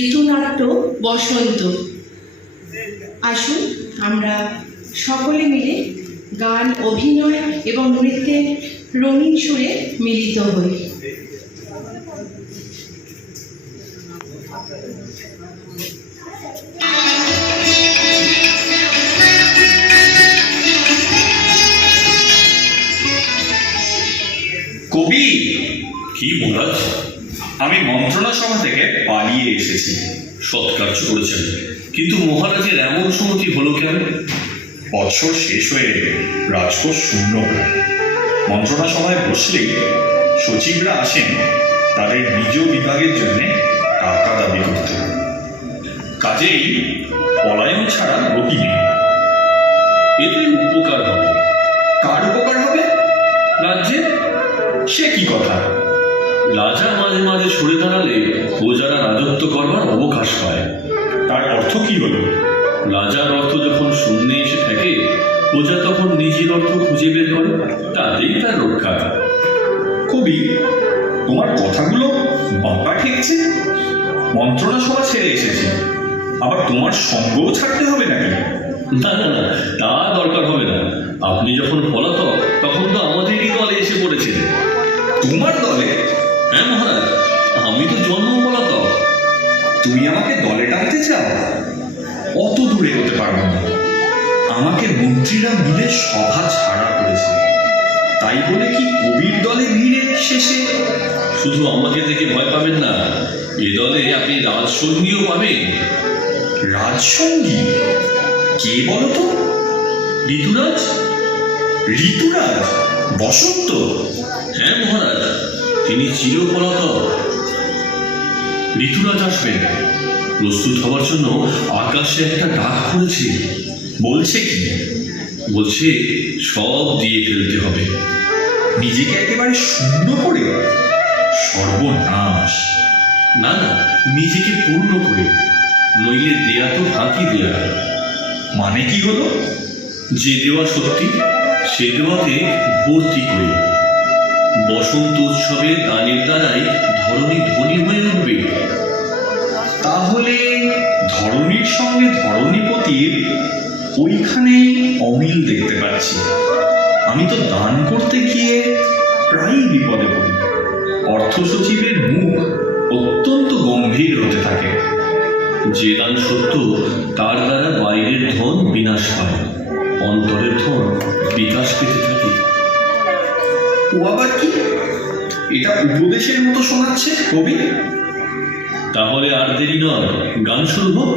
ঋতুনাট্য বসন্ত। আসুন আমরা সকলে মিলে গান, অভিনয় এবং নৃত্যের রঙিন সুরে মিলিত হই। কবি কি মহারাজ, আমি মন্ত্রণা সভা থেকে পালিয়ে এসেছি। সৎকার্য করেছেন, কিন্তু মহারাজের এমন সুমতি হলো কেন? বৎসর শেষ হয়ে রাজকোষ শূন্য। মন্ত্রণা সভায় বসলেই সচিবরা আসেন তাদের নিজ বিভাগের জন্য টাকা দাবি করতে। কাজেই পলায়ন ছাড়া গতি নেই। এতে উপকার হবে। কার উপকার হবে? রাজ্যের। সে কি কথা? রাজা মাঝে মাঝে সরে দাঁড়ালে প্রজারা রাজত্ব করবার অবকাশ পায়। তার অর্থ কি হলো? রাজার অর্থ যখন শূন্যে এসে থাকে, প্রজা তখন নিজের অর্থ খুঁজে বের করে, তাতেই তার রক্ষা। কবি, তোমার কথাগুলো বাঁকা ঠেকছে। মন্ত্রণা সভা ছেড়ে এসেছে, আবার তোমার সঙ্গও ছাড়তে হবে নাকি? না না না, তা দরকার হবে না। আপনি যখন পলাতক, তখন তো আমাদেরই দলে এসে পড়েছিলেন। তোমার দলে? হ্যাঁ মহারাজ, আমি তো জন্ম পলাতক। তুমি আমাকে দলে টানতে চাও? অত দূরে হতে পারবো না। আমাকে মন্ত্রীরা মিলে সভা ছাড়া করেছে, তাই বলে কি কবির দলে ভিড়ে শেষে? শুধু আমাকে দেখে ভয় পাবেন না, এ দলে আপনি রাজসঙ্গীও পাবেন। রাজসঙ্গী? কে বলো তো? ঋতুরাজ। ঋতুরাজ? বসন্ত? হ্যাঁ মহারাজ, তিনি চিরপলাতক। ঋতুরাজ আসবেন। প্রস্তুত হওয়ার জন্য আকাশে একটা ডাক পড়েছে। বলছে কি? বলছে সব দিয়ে ফেলতে হবে। নিজেকে একেবারে শূন্য করে? সর্বনাশ! না না, নিজেকে পূর্ণ করে, নইলে দেয়া তো ফাঁকি দেয়া। মানে কি হলো? যে দেওয়া সত্যি, সে দেওয়াতে ভর্তি করে। বসন্ত উৎসবে গানের দ্বারাই ধরণী ধনী হয়ে উঠবে। তাহলে ধরণীর সঙ্গে ধরণীপতির ওইখানে অমিল দেখতে পাচ্ছি। আমি তো দান করতে গিয়ে প্রায়ই বিপদে পড়ি। অর্থ সচিবের মুখ অত্যন্ত গম্ভীর হতে থাকে। যে দান সত্য, তার দ্বারা বাইরের ধন বিনাশ পায়, অন্তরের ধন বিকাশ পেতে থাকে। ও আবার কি? এটা উপদেশের মতো শোনাচ্ছে কবি। তাহলে আর দেরি নয়, গান শুরু হোক।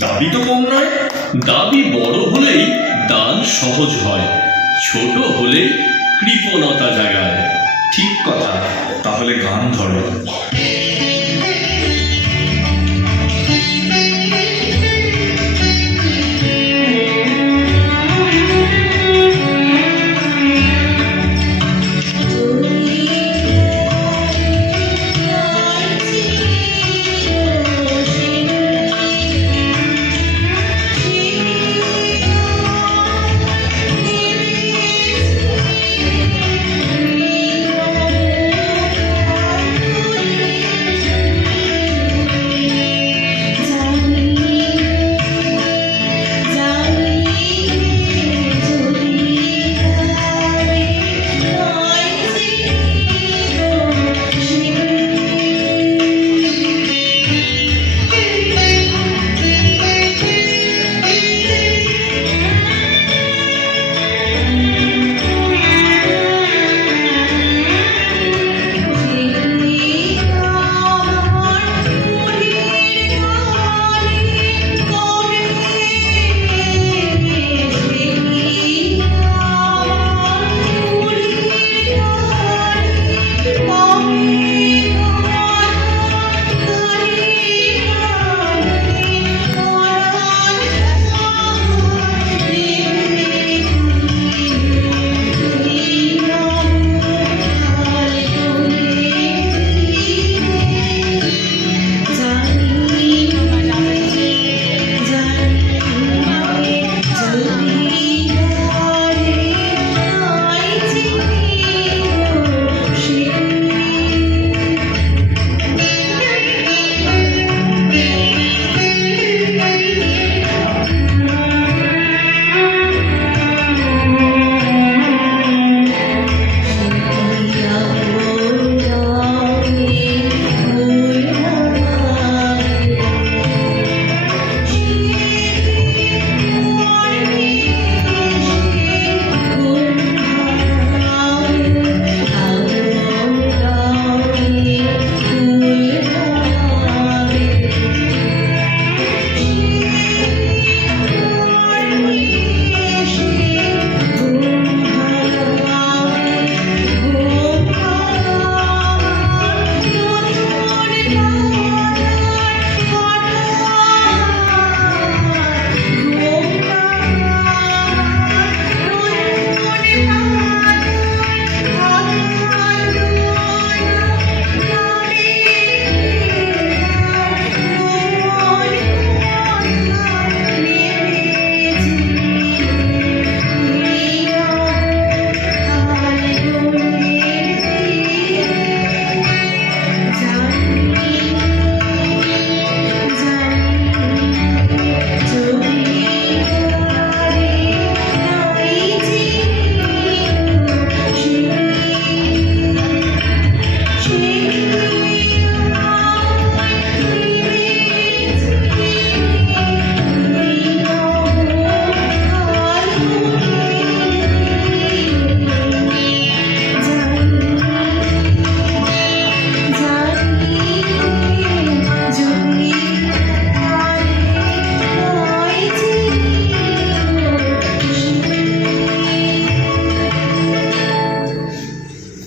দাবি তো কম নয়। দাবি বড় হলেই দান সহজ হয়, ছোট হলে কৃপণতা জাগায়। ঠিক কথা। তাহলে গান ধরো।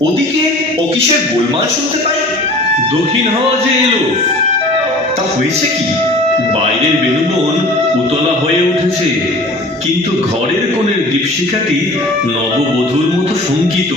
ওদিকে ও কিসের গোলমাল শুনতে পাই। দক্ষিণ হাওয়া যে এলো। তা হয়েছে কি? শিখাটি নববধূর মতো শঙ্কিত।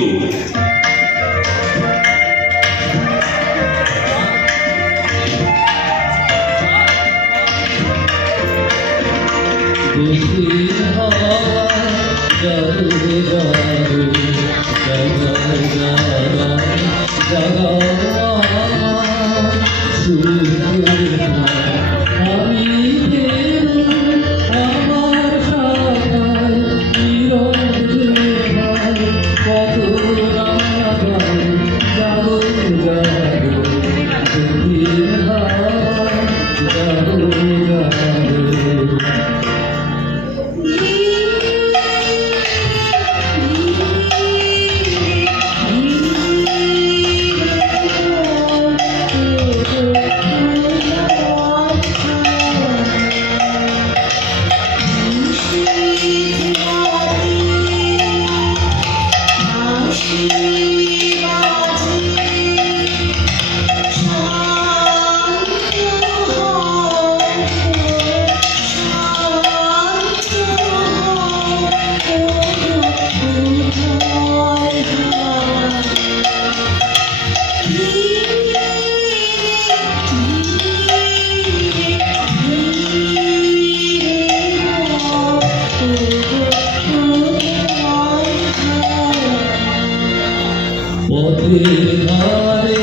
পথের ধারে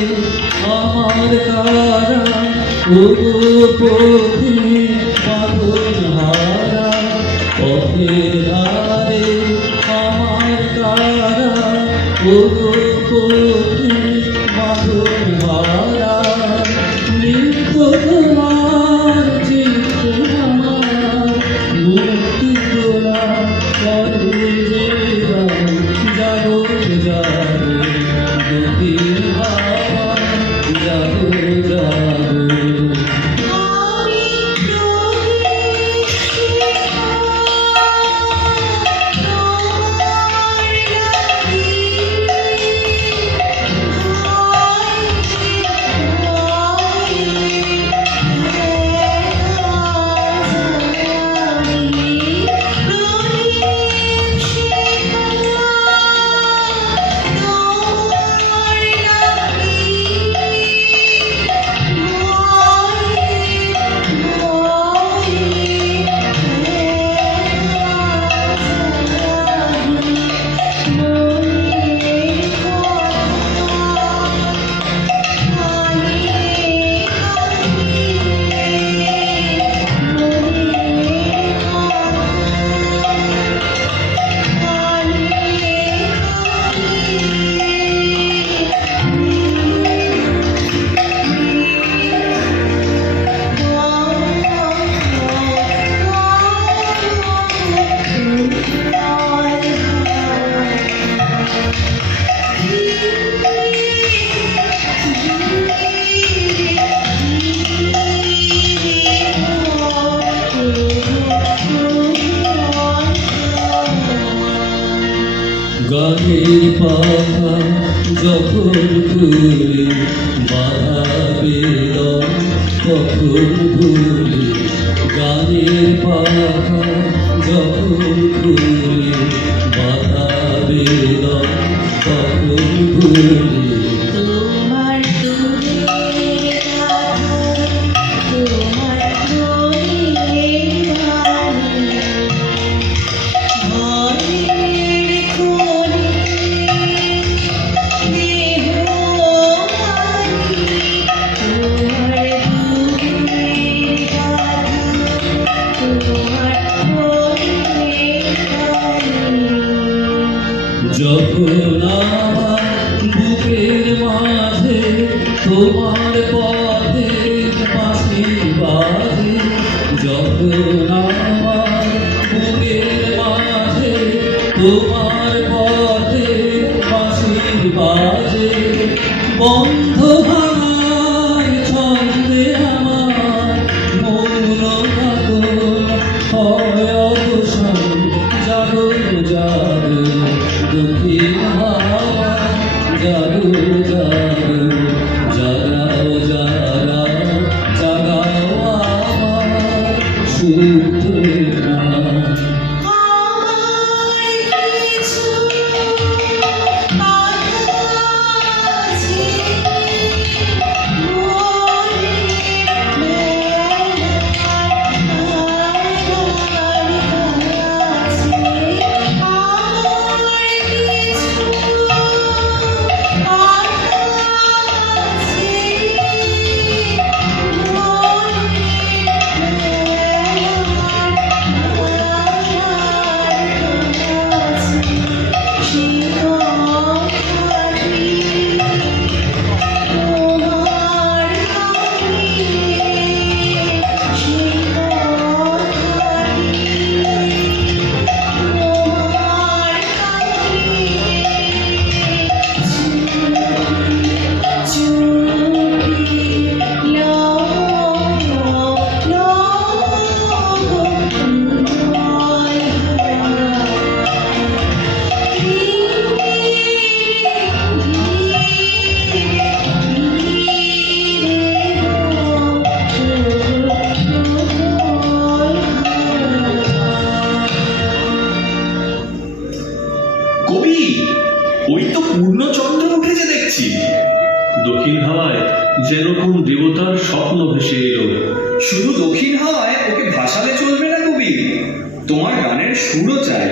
আমার তারা ও পথে পাগল হারা, পথের ধারে আমার তারা ও পথে পাগল হারা, নিত্য তোমার চিত্ত আমার মুক্তি তোলা করে যে জাগো জাগো দুঃখীর ভাবা জাগো জাগো। গানের পাখা যখন তুলে বাধা বেদন তখন ভুলে, গানের পাখা যখন তুলে বাধা বেদন তখন ভুলে। তোমার দূরে তোমার দূরে ঘরের কোণে দেহ তোমার যখন আমার বুকের মাঝে তোমার পথে বাঁশি বাজে, যখন আমার বুকের মাঝে তোমার পথে বাঁশি বাজে, বন্ধ ভাঙার ছন্দে আমার মৌন কাতর হয় অবসান, জাগো জাগো দুঃখীর হাওয়া, জাগো জাগো জাগাও জাগাও জাগাও আমার সুপ্রেমা। আমার দক্ষিণ হাওয়ায় ওকে ভাসালে চলবে না কবি, তোমার গানের সুরও চাই।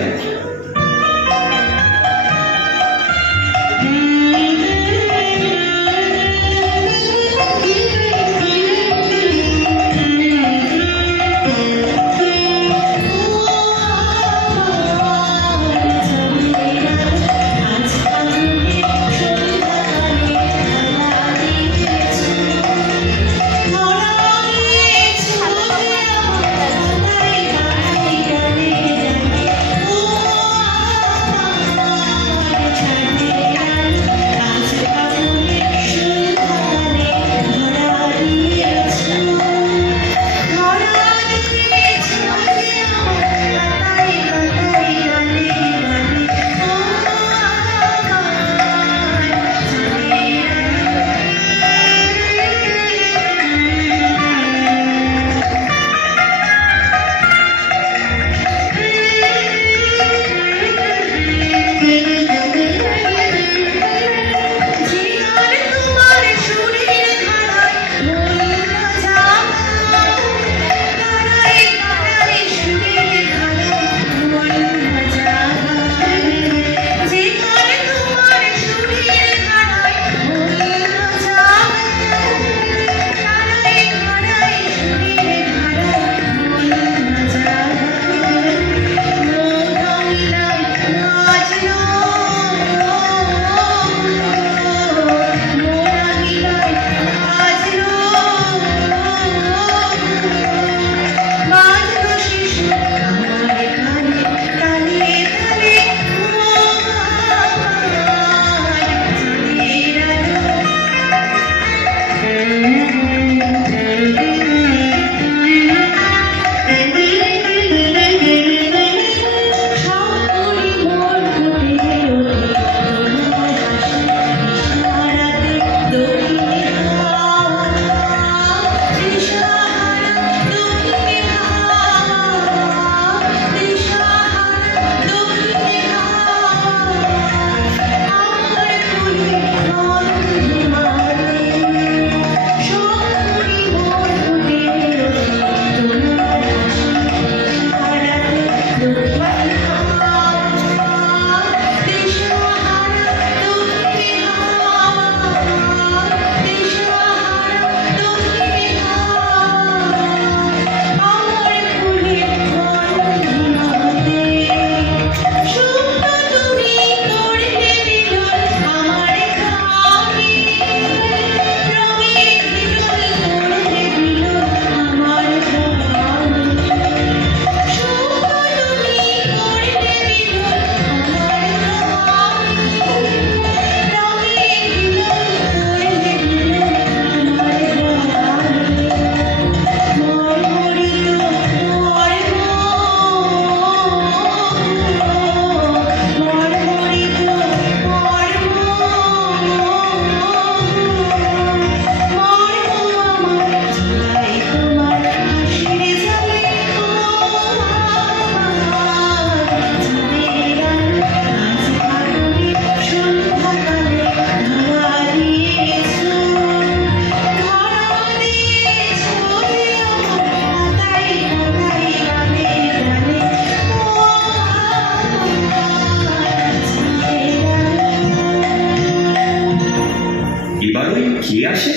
কে আসে?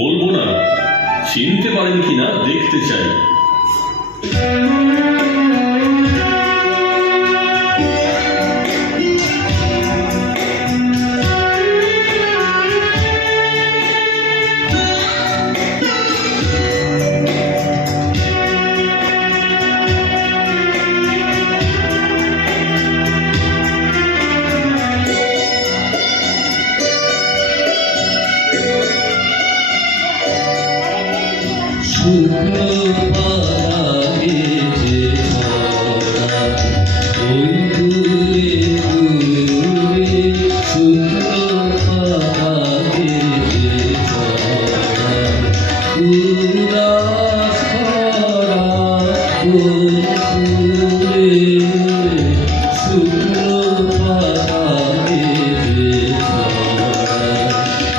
বলবো না, চিনতে পারেন কিনা দেখতে চাই। শুকনো পাড়াকে যে ছড়া, ওই দূরে দূরে শুকনো পাড়াকে যে ছড়া, উদাস করা ওই দূরে শুকনো পাড়াকে যে ছড়া,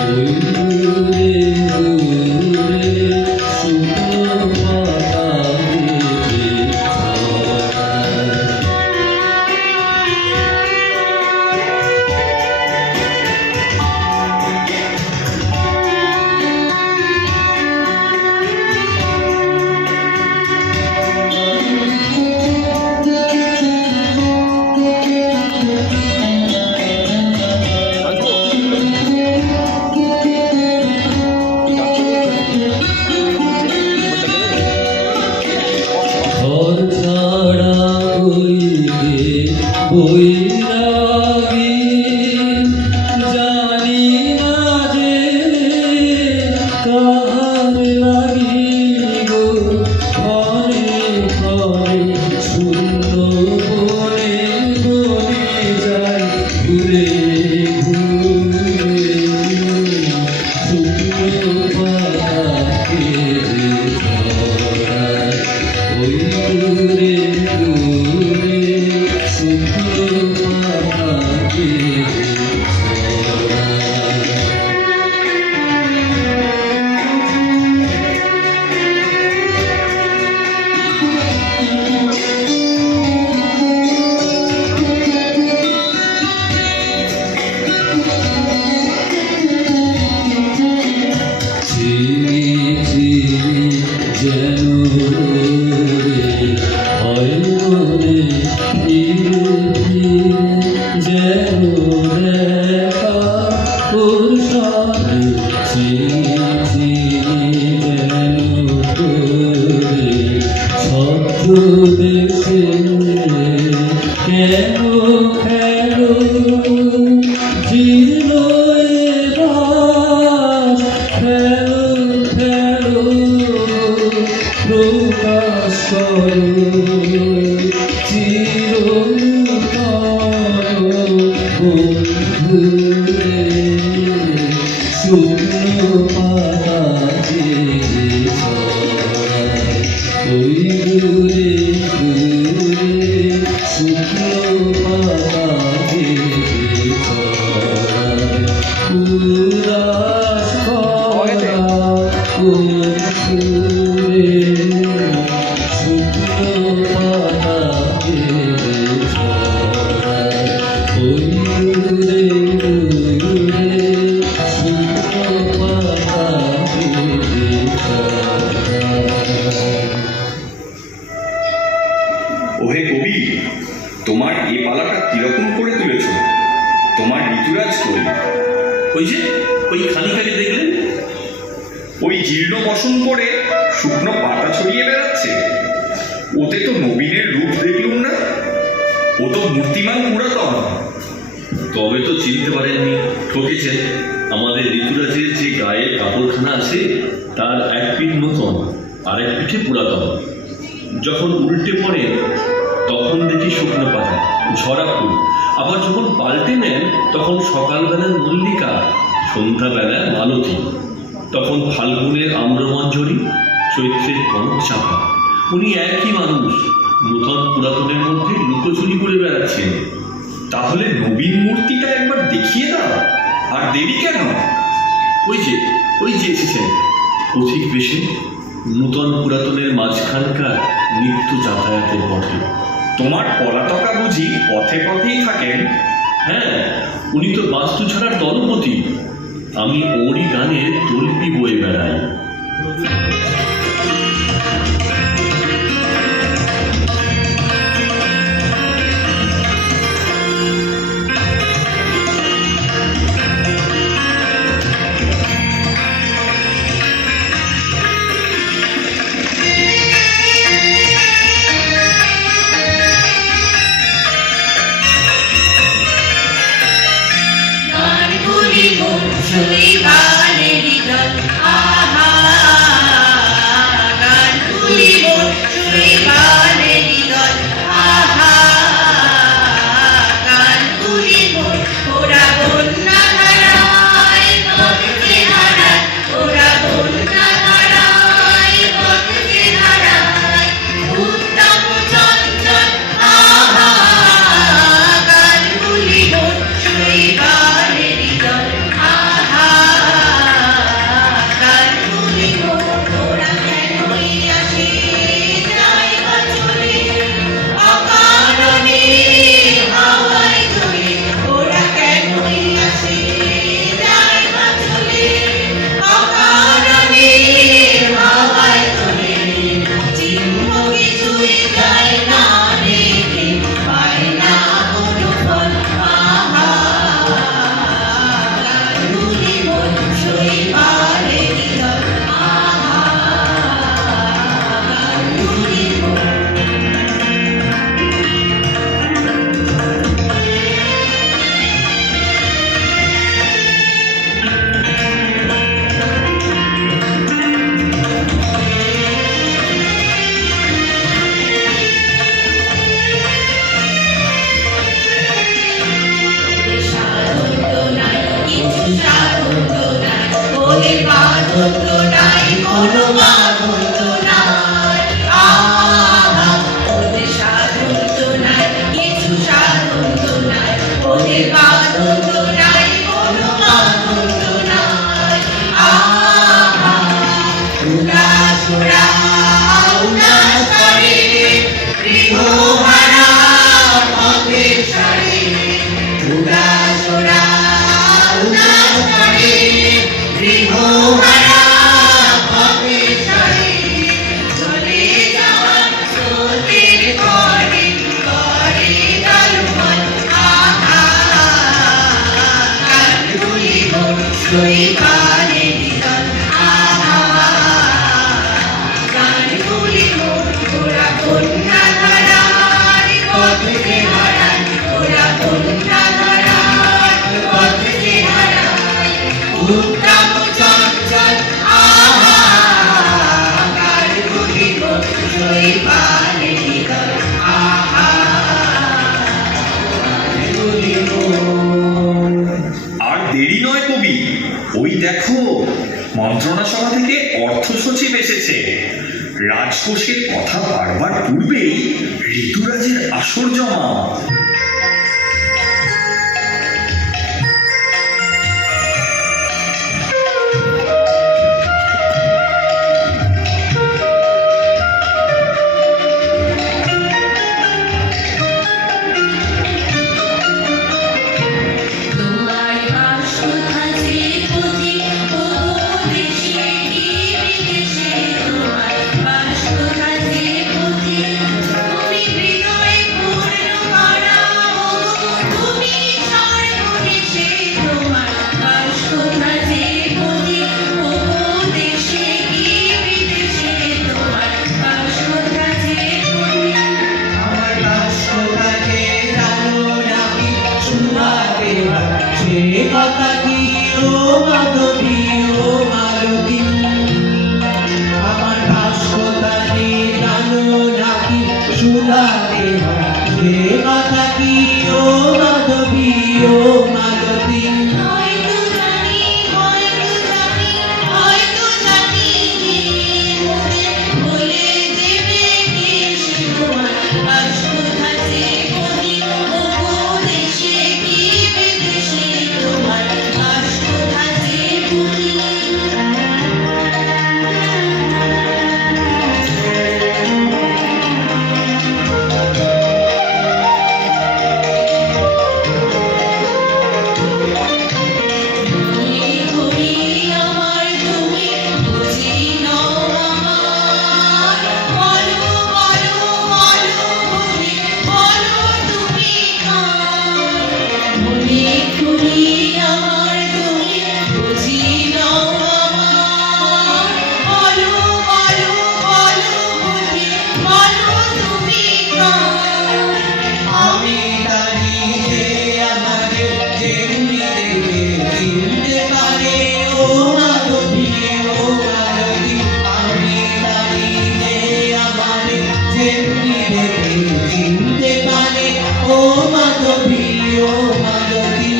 ওই দূরে দূরে শুকনো ছদ্মবেশে কেন খেলো জীর্ণ এ বাস, খেলো খেলো প্রকাশ করো চিরতর বন্ধুরে শুকনো পাতা ভেজে ছড়ায় ওই দূরে দূরে শুকনো পাতা ভেজে ছড়ায় উদাস করা কোন সুরে শুকনো পাতা ভেজে ছড়ায় ওই দূরে দূরে শুকনো পাতা ভেজে ছড়ায়। ওহে কবি, তোমার এই পালাটা কিরকম করে তুলেছ? তোমার ঋতুরাজ কই? ওই যে ওই খানিকাকে দেখলেন, ওই জীর্ণ বসন পরে শুকনো পাতা ছড়িয়ে বেড়াচ্ছে। ওতে তো নবীনের রূপ দেখলুম না। ও তো মূর্তিমান পুরাতন। তবে তো চিনতে পারেননি, ঠকেছেন। আমাদের ঋতুরাজের যে গায়ের কাপড়খানা আছে তার এক পিঠ নতুন আর এক পিঠে পুরাতন। যখন উল্টে পড়ে তখন দেখি শুকনো পাতা, ঝরা ফুল। আবার যখন পাল্টে নেন তখন সকালবেলার মল্লিকা, সন্ধ্যাবেলার মালতী, তখন ফাল্গুনের আম্রমঞ্জরি, চৈত্রের কনক চাপা। উনি একই মানুষ, নূতন পুরাতনের মধ্যে লুকোচুরি করে বেড়াচ্ছেন। তাহলে নবীন মূর্তিটা একবার দেখিয়ে দাও। আর দেরি কেন? ওই যে এসেছেন পথিক বেশে, নূতন পুরাতনের মাঝখানকার নিত্য যাতায়াতের পথে। তোমার পলাতকা বুঝি পথে পথেই থাকেন? হ্যাঁ, উনি তো বাস্তু ছাড়ার দলপতি। আমি ওরই গানের তল্পি বয়ে বেড়াই। গানগুলি মুখছুঁই গানেরই দল, আহা গানগুলি মনসই পানে হৃদয় আহা আর দেরি নয় কবি, ওই দেখো মন্ত্রণা সভা থেকে অর্থ সচিব এসেছে। রাজকোষের কথা পারবার পূর্বেই ঋতুরাজের আসর জমা। তোমার বাসনা যে প্রতি ও দেশে কি বিদেশে তোমার বাসনা যে প্রতি তুমি হৃদয় পূর্ণ করা তুমি সর্বদেশে তোমার বাসনা যে প্রতি ও দেশে কি বিদেশে তোমার বাসনা যে প্রতি আমার বাসনাকে জানো নাকি শুনাবে সে কথা কি ও মাধবী ও মালতী আমার বাসনাকে জানো নাকি শুনাবে সে কথা কি ও মাধবী ও মালতী হয়তো জানি বলে দেবে কে সে তোমার বাসনা যে প্রতি ও দেশে কি বিদেশে তোমার বাসনা যে প্রতি তুমি আমার তুমি বুঝি নাও আমার বলো বলো বলো বলে বলো তুমি মনে তুমি আমার তুমি বুঝি নাও আমার বলো বলো বলো বলে বলো তুমি আমি জানি যে আমাদের যেমনি দেখে চিনতে পারে ও মাধবী ও মালতী আমি জানি যে আমাদের যেমনি দেখে চিনতে পারে ও মাধবী ও মালতী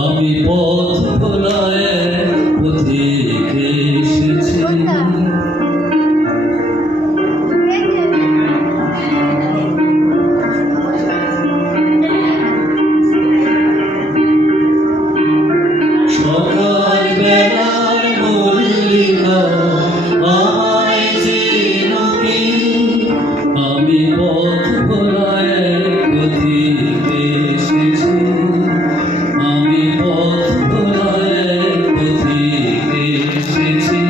আমি পথ ভোলায় পথিকে এসেছি সকাল বেলার মল্লিকা আমায় চেনো কি আমি পথ ভোলায় পথিকে এসেছি আমি পথ ভোলায় পথিকে এসেছি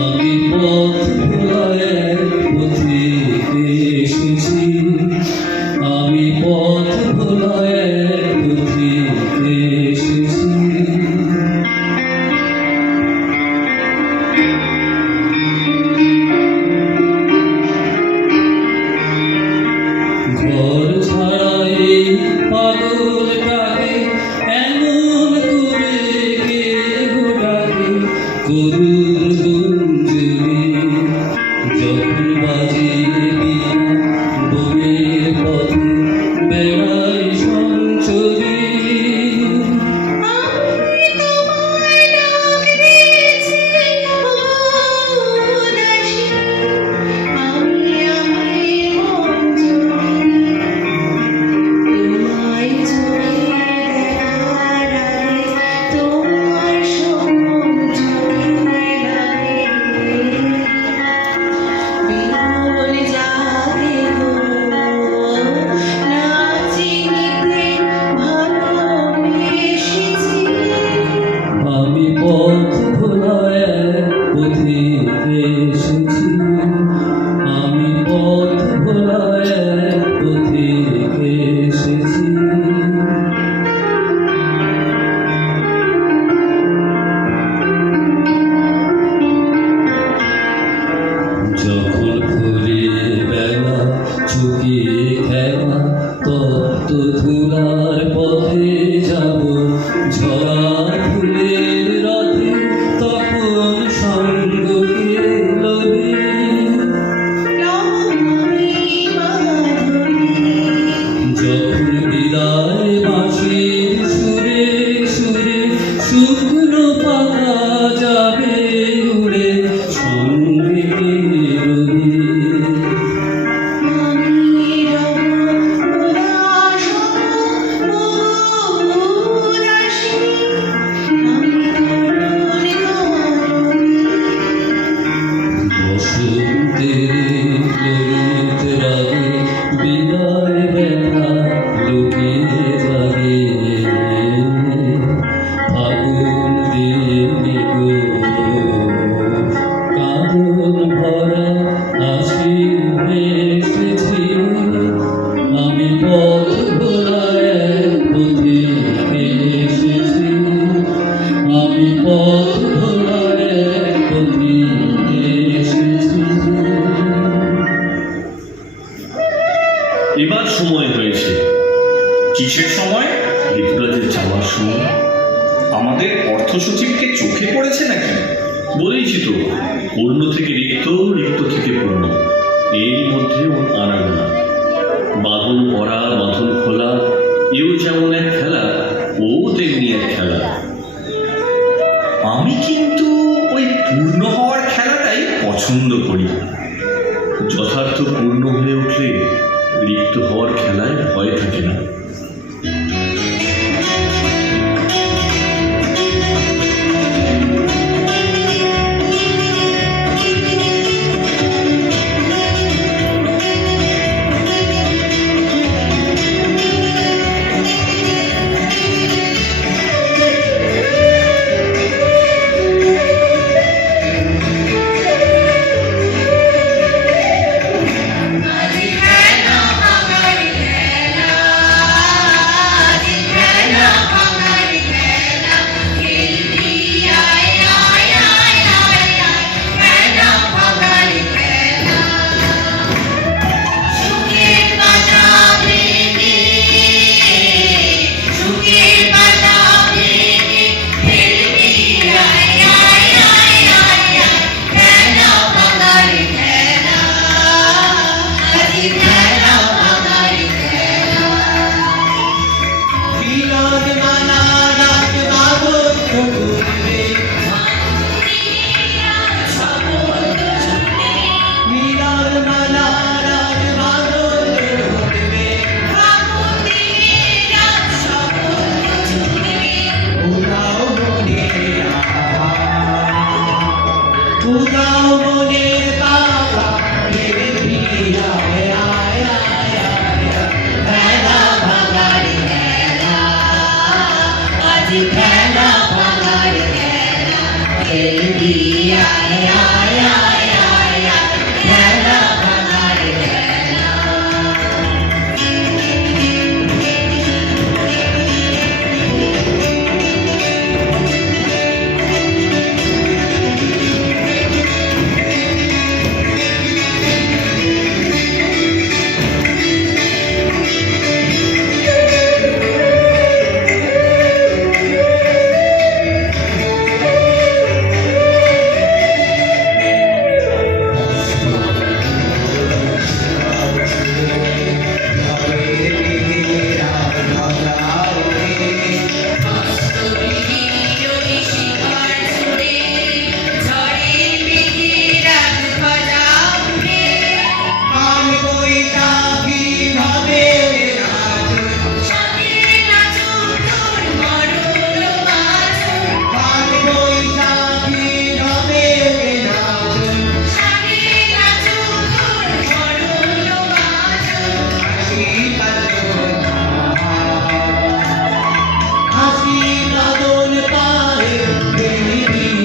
আমি পথ ভোলায় পথিকে এসেছি আমি পথ ভোলায় পথিকে এসেছি ঘর ছাড়া এই পাগলটাকে এমন করে কে গোটাকে করুর গুঞ্জরি যখন বাজে বিনা বনের পথে বেড়াই সঞ্চরি আমি তোমায় পথ ভোলায় পথিকে এসেছি, আমি পথ ভোলায় পথিকে এসেছি। যখন ফুরিয়ে বেলা চুকিয়ে খেলা তপ্ত ধুলার পথে যাব, ঝরা ফুলের রথে তখন সঙ্গ কে লবি। যখন বিদায় বাঁশির সুরে সুরে শুকনো পাতা যাবে উড়ে, সঙ্গে কে রবি। বসন্তের ললিত রাগে বিদায় ব্যথা লুকিয়ে জাগে, ফাগুন দিনে গো কাঁদন ভরা হাসি এসেছি, আমি পথ ভোলায় পথিকে এসেছি, আমি পথ ভোলায় পথিকে এসেছি। এবার সময় হয়েছে, কিসের সময়? ঋতুরাজের যাওয়ার সময়। আমাদের অর্থ সচিবকে চোখে পড়েছে নাকি? বলেইছি তো, পূর্ণ থেকে রিক্ত, রিক্ত থেকে পূর্ণ, এরই মধ্যে ওর আনাগোনা। বাঁধন পড়া বাঁধন খোলা, এও যেমন এক খেলা, ও তেমনি এক খেলা। আমি কিন্তু ওই পূর্ণ হওয়ার খেলাটাই পছন্দ করি। যথার্থ পূর্ণ হয়ে উঠলে রিক্ত হওয়ার খেলায় ভয় থাকে না।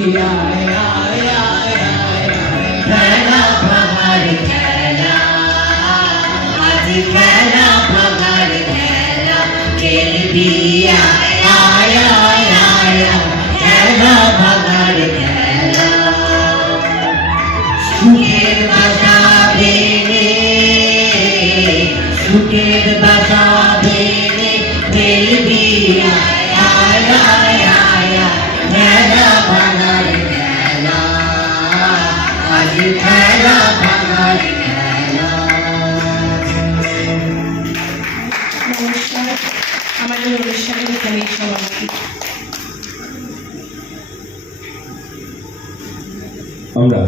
আয় আয় আয় আয় খেলা ভাঙার খেলা আজ খেলা ভাঙার খেলা খেলবি আয় আয় আয় আয় খেলা ভাঙার খেলা সুখের বাসা ভেঙে সুখের বাসা ভেঙে খেলবি আয় আয় আয় আয় খেলা ভাঙার খেলা আজ খেলা ভাঙার খেলা নমস্কার, আমাদের অনুষ্ঠানের এখানেই সমাপ্তি।